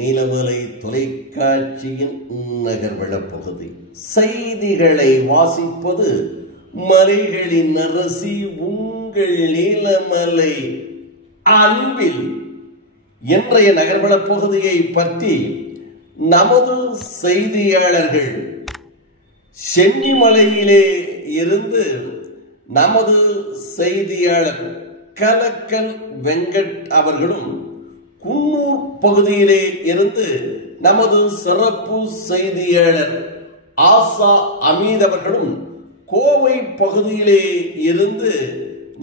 நீலமலை தொலைக்காட்சியின் நகர்வள பகுதி. செய்திகளை வாசிப்பது மலைகளின் அரசி உங்கள் நீலமலை அன்பில். இன்றைய நகர்வள பகுதியை பற்றி நமது செய்தியாளர்கள் சென்னிமலையிலே இருந்து நமது செய்தியாளர் கலக்கல் வெங்கட் அவர்களும், குன்னூர் பகுதியிலே இருந்து நமது சிறப்பு செய்தியாளர் ஆசா அமீத் அவர்களும், கோவை பகுதியிலே இருந்து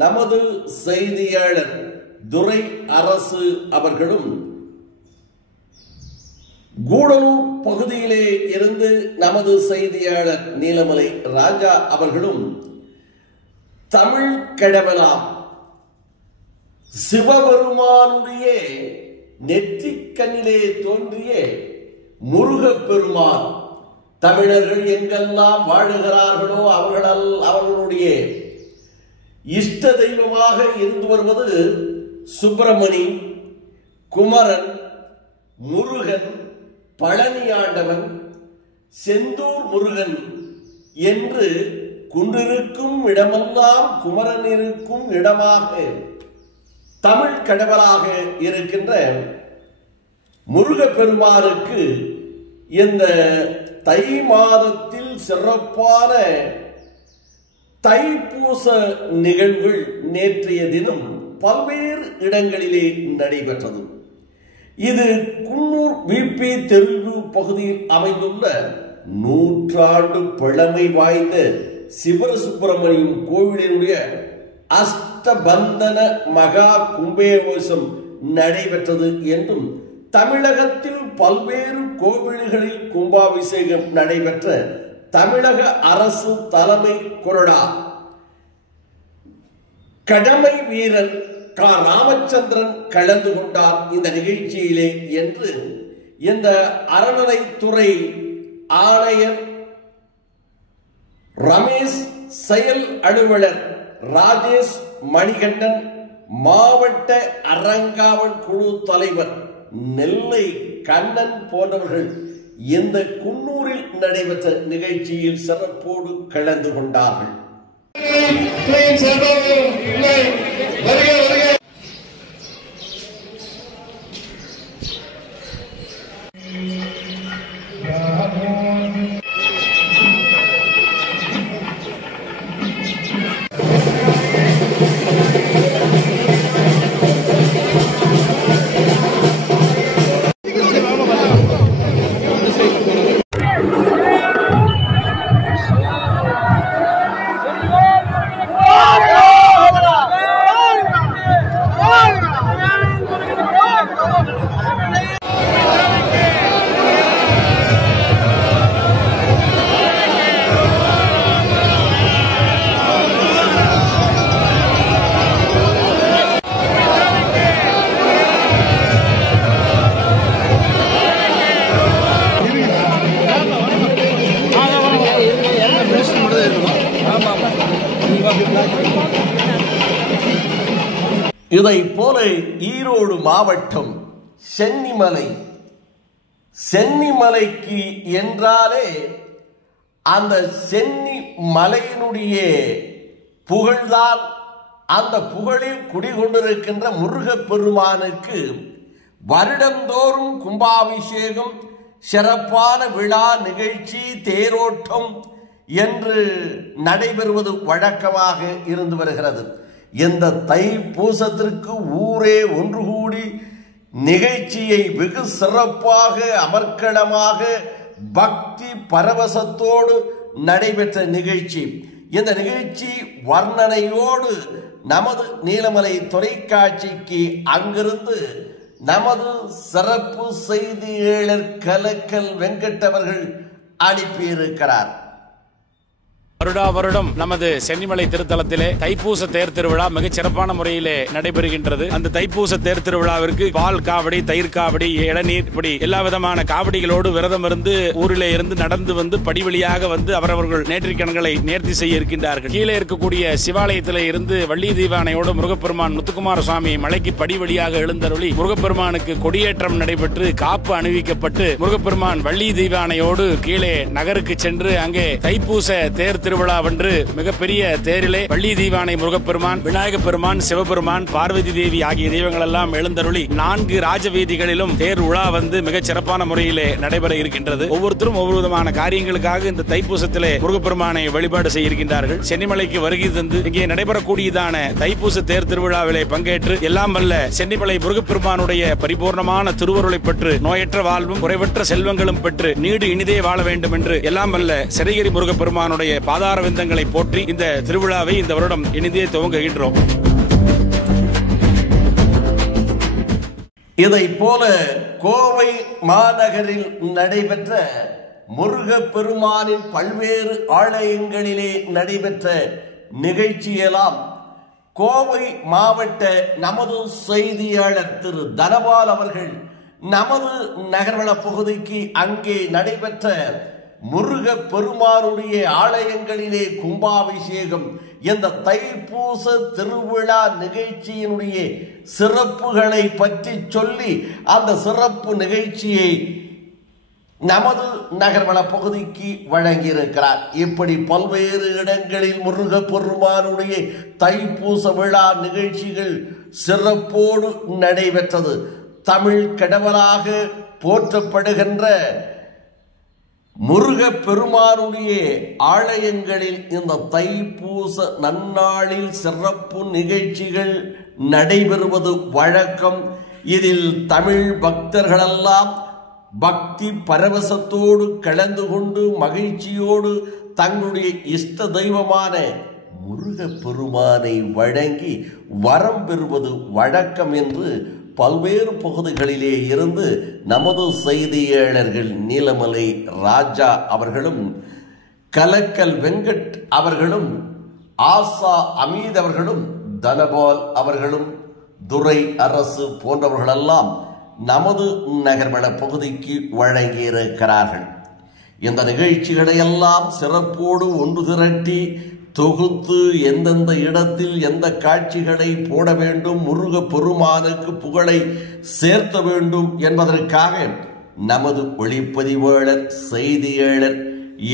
நமது செய்தியாளர் துரை அரசு அவர்களும், கூடலூர் பகுதியிலே இருந்து நமது செய்தியாளர் நீலமலை ராஜா அவர்களும், தமிழ் கடவுளாம் சிவபெருமானுடைய நெற்றிக்கண்ணிலே தோன்றிய முருகப்பெருமான் தமிழர்கள் எங்கெல்லாம் வாழுகிறார்களோ அவர்களுடைய இஷ்ட தெய்வமாக இருந்து வருவது சுப்பிரமணி, குமரன், முருகன், பழனியாண்டவன், செந்தூர் முருகன் என்று குன்றிருக்கும் இடமெல்லாம் குமரன் இருக்கும் இடமாக தமிழ் கடவுளாக இருக்கின்ற முருகப்பெருமானுக்கு இந்த தை மாதத்தில் சிறப்பான தைப்பூச நிகழ்வுகள் நேற்றைய தினம் பல்வேறு இடங்களிலே நடைபெற்றது. இது குன்னூர் விபி தெரு பகுதியில் அமைந்துள்ள நூற்றாண்டு பழமை வாய்ந்த சிவசுப்பிரமணியம் கோவிலினுடைய அஷ்டபந்தன மகா கும்பாபிஷேகம் நடைபெற்றது என்றும், தமிழகத்தில் பல்வேறு கோவில்களில் கும்பாபிஷேகம் நடைபெற்ற தமிழக அரசு தலைமை கொறடா கடமை வீரர் கா ராமச்சந்திரன் கலந்து கொண்டார் இந்த நிகழ்ச்சியிலே என்று இந்த அறநிலைத்துறை ஆணையர் ரமேஷ், செயல் அலுவலர் ராஜேஷ் மணிகண்டன், மாவட்ட அறங்காவல் குழு தலைவர் நெல்லை கண்ணன் போன்றவர்கள் இந்த குன்னூரில் நடைபெற்ற நிகழ்ச்சியில் சிறப்போடு கலந்து கொண்டார்கள். இதை போல ஈரோடு மாவட்டம் சென்னிமலைக்கு என்றாலே அந்த சென்னி மலையினுடைய புகழ்தான், அந்த புகழில் குடிகொண்டிருக்கின்ற முருகப்பெருமானுக்கு வருடந்தோறும் கும்பாபிஷேகம், சிறப்பான விழா நிகழ்ச்சி, தேரோட்டம் என்று நடைபெறுவது வழக்கமாக இருந்து வருகிறது. இந்த தைப்பூசத்திற்கு ஊரே ஒன்று கூடி நிகழ்ச்சியை வெகு சிறப்பாக அமர்க்களமாக பக்தி பரவசத்தோடு நடைபெற்ற நிகழ்ச்சி. இந்த நிகழ்ச்சி வர்ணனையோடு நமது நீலமலை தொலைக்காட்சிக்கு அங்கிருந்து நமது சிறப்பு செய்தியாளர் கலக்கல் வெங்கட் அவர்கள் அனுப்பியிருக்கிறார். வருடா வருடம் நமது சென்னிமலை திருத்தலத்திலே தைப்பூச தேர் திருவிழா மிகச் சிறப்பான முறையிலே நடைபெறுகின்றது. அந்த தைப்பூச தேர் திருவிழாவிற்கு பால் காவடி, தயிர் காவடி, இளநீர், இப்படி எல்லா விதமான காவடிகளோடு விரதம் இருந்து ஊரிலே இருந்து நடந்து வந்து படி வழியாக வந்து அவரவர்கள் நேற்றிக்கணங்களை நேர்த்தி செய்ய இருக்கின்றார்கள். கீழே இருக்கக்கூடிய சிவாலயத்திலே இருந்து வள்ளி தீவானையோடு முருகப்பெருமான் முத்துக்குமார சுவாமி மலைக்கு படி வழியாக எழுந்தருளி முருகப்பெருமானுக்கு கொடியேற்றம் நடைபெற்று காப்பு அணிவிக்கப்பட்டு முருகப்பெருமான் வள்ளி தீவானையோடு கீழே நகருக்கு சென்று அங்கே தைப்பூச தேர் திருவிழா வென்று மிகப்பெரிய தேரிலே வள்ளி தீவானை முருகப்பெருமான், விநாயக பெருமான், சிவபெருமான், பார்வதி தேவி ஆகிய தெய்வங்கள் எல்லாம் எழுந்தருளி 4 ராஜவீதிகளிலும் தேர் உலா வந்து மிகச் சிறப்பான முறையிலே நடைபெற இருக்கின்றது. ஒவ்வொருத்தரும் ஒவ்வொரு விதமான காரியங்களுக்காக இந்த தைப்பூசத்திலே முருகப்பெருமானை வழிபாடு செய்ய இருக்கின்றார்கள். சென்னிமலைக்கு வருகை தந்து இங்கே நடைபெறக்கூடியதான தைப்பூச தேர் திருவிழாவிலே பங்கேற்று எல்லாம் வல்ல சென்னிமலை முருகப்பெருமானுடைய பரிபூர்ணமான திருவருளை பெற்று நோயற்ற வாழ்வும் குறைவற்ற செல்வங்களும் பெற்று நீடு இனிதே வாழ வேண்டும் என்று எல்லாம் வல்ல சிறைகிரி முருகப்பெருமானுடைய பாதார விந்தங்களை போற்றி இந்த திருவிழாவை இந்த வருடம் இனிதே துவங்குகின்றோம். இதை போல கோவை மாநகரில் நடைபெற்ற முருகப்பெருமானின் பல்வேறு ஆலயங்களிலே நடைபெற்ற நிகழ்ச்சியெல்லாம் கோவை மாவட்ட நமது செய்தியாளர் திரு தனபால் அவர்கள் நமது நகர்வள பகுதிக்கு அங்கே நடைபெற்ற முருகப்பெருமானுடைய ஆலயங்களிலே கும்பாபிஷேகம் இந்த தைப்பூச திருவிழா நிகழ்ச்சியினுடைய சிறப்புகளை பற்றி சொல்லி அந்த சிறப்பு நிகழ்ச்சியை நமது நகர்வள பகுதிக்கு வழங்கியிருக்கிறார். இப்படி பல்வேறு இடங்களில் முருகப்பெருமானுடைய தைப்பூச விழா நிகழ்ச்சிகள் சிறப்போடு நடைபெற்றது. தமிழ் கடவுளாக போற்றப்படுகின்ற முருகப்பெருமானுடைய ஆலயங்களில் இந்த தைப்பூச நன்னாளில் சிறப்பு நிகழ்ச்சிகள் நடைபெறுவது வழக்கம். இதில் தமிழ் பக்தர்களெல்லாம் பக்தி பரவசத்தோடு கலந்து கொண்டு மகிழ்ச்சியோடு தங்களுடைய இஷ்ட தெய்வமான முருகப்பெருமானை வழங்கி வரம் பெறுவது வழக்கம் என்று பல்வேறு பகுதிகளிலே இருந்து நமது செய்தியாளர்கள் நீலமலை ராஜா அவர்களும், கலக்கல் வெங்கட் அவர்களும், ஆசா அமீத் அவர்களும், தனபால் அவர்களும், துரை அரசு போன்றவர்களெல்லாம் நமது நகர்வள பகுதிக்கு வழங்கியிருக்கிறார்கள். இந்த நிகழ்ச்சிகளை எல்லாம் சிறப்போடு ஒன்று திரட்டி தொகுத்து எந்தெந்த இடத்தில் எந்த காட்சிகளை போட வேண்டும், முருகப்பெருமானுக்கு புகழை சேர்த்த வேண்டும் என்பதற்காக நமது ஒளிப்பதிவாளர், செய்தியாளர்,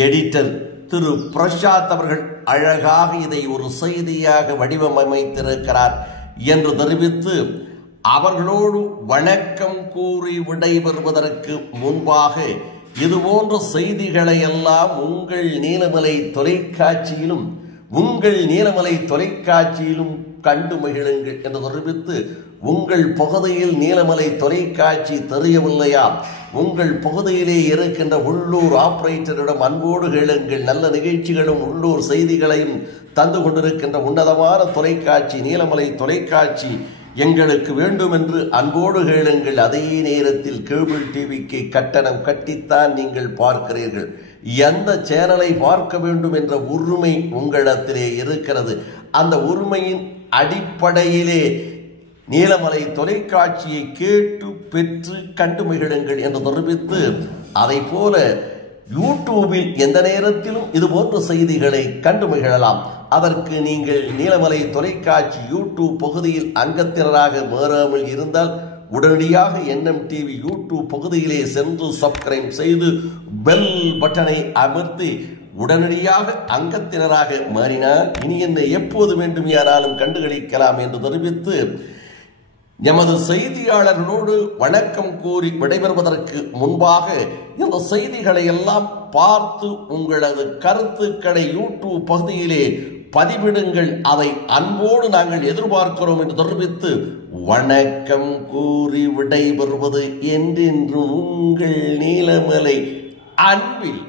எடிட்டர் திரு பிரசாத் அவர்கள் அழகாக இதை ஒரு செய்தியாக வடிவமைத்திருக்கிறார் என்று தெரிவித்து அவர்களோடு வணக்கம் கூறி விடைபெறுவதற்கு முன்பாக இதுபோன்ற செய்திகளை எல்லாம் உங்கள் நீலமலை தொலைக்காட்சியிலும் கண்டு மகிழுங்கள் என்று தெரிவித்து, உங்கள் பகுதியில் நீலமலை தொலைக்காட்சி தெரியவில்லையா, உங்கள் பகுதியிலே இருக்கின்ற உள்ளூர் ஆபரேட்டரிடம் அன்போடு கேளுங்கள். நல்ல நிகழ்ச்சிகளும் உள்ளூர் செய்திகளையும் தந்து கொண்டிருக்கின்ற உன்னதமான தொலைக்காட்சி நீலமலை தொலைக்காட்சி எங்களுக்கு வேண்டும் என்று அன்போடு கேளுங்கள். அதே நேரத்தில் கேபிள் டிவிக்கு கட்டணம் கட்டித்தான் நீங்கள் பார்க்கிறீர்கள். எந்த சேனலை பார்க்க வேண்டும் என்ற உரிமை உங்களிடத்திலே இருக்கிறது. அந்த உரிமையின் அடிப்படையிலே நீலமலை தொலைக்காட்சியை கேட்டு பெற்று கண்டு மகிழுங்கள் என்று தெரிவித்து, அதை போல யூடியூபில் எந்த நேரத்திலும் இது போன்ற செய்திகளை கண்டு மகிழலாம். அதற்கு நீங்கள் நீலமலை தொலைக்காட்சி யூடியூப் பகுதியில் அங்கத்தினராக மாறாமல் இருந்தால் உடனடியாக NMTV யூடியூப் பகுதியிலே சென்று சப்ஸ்கிரைப் செய்து பெல் பட்டனை அமர்த்தி உடனடியாக அங்கத்தினராக மாறினால் இனி என்னை எப்போது வேண்டுமானாலும் கண்டுகளிக்கலாம் என்று தெரிவித்து, எமது செய்தியாளர்களோடு வணக்கம் கூறி விடைபெறுவதற்கு முன்பாக இந்த செய்திகளை எல்லாம் பார்த்து உங்களது கருத்துக்களை யூடியூப் பகுதியிலே பதிவிடுங்கள். அதை அன்போடு நாங்கள் எதிர்பார்க்கிறோம் என்று தெரிவித்து வணக்கம் கூறி விடைபெறுவது என்றென்றும் உங்கள் நீலமலை அன்பில்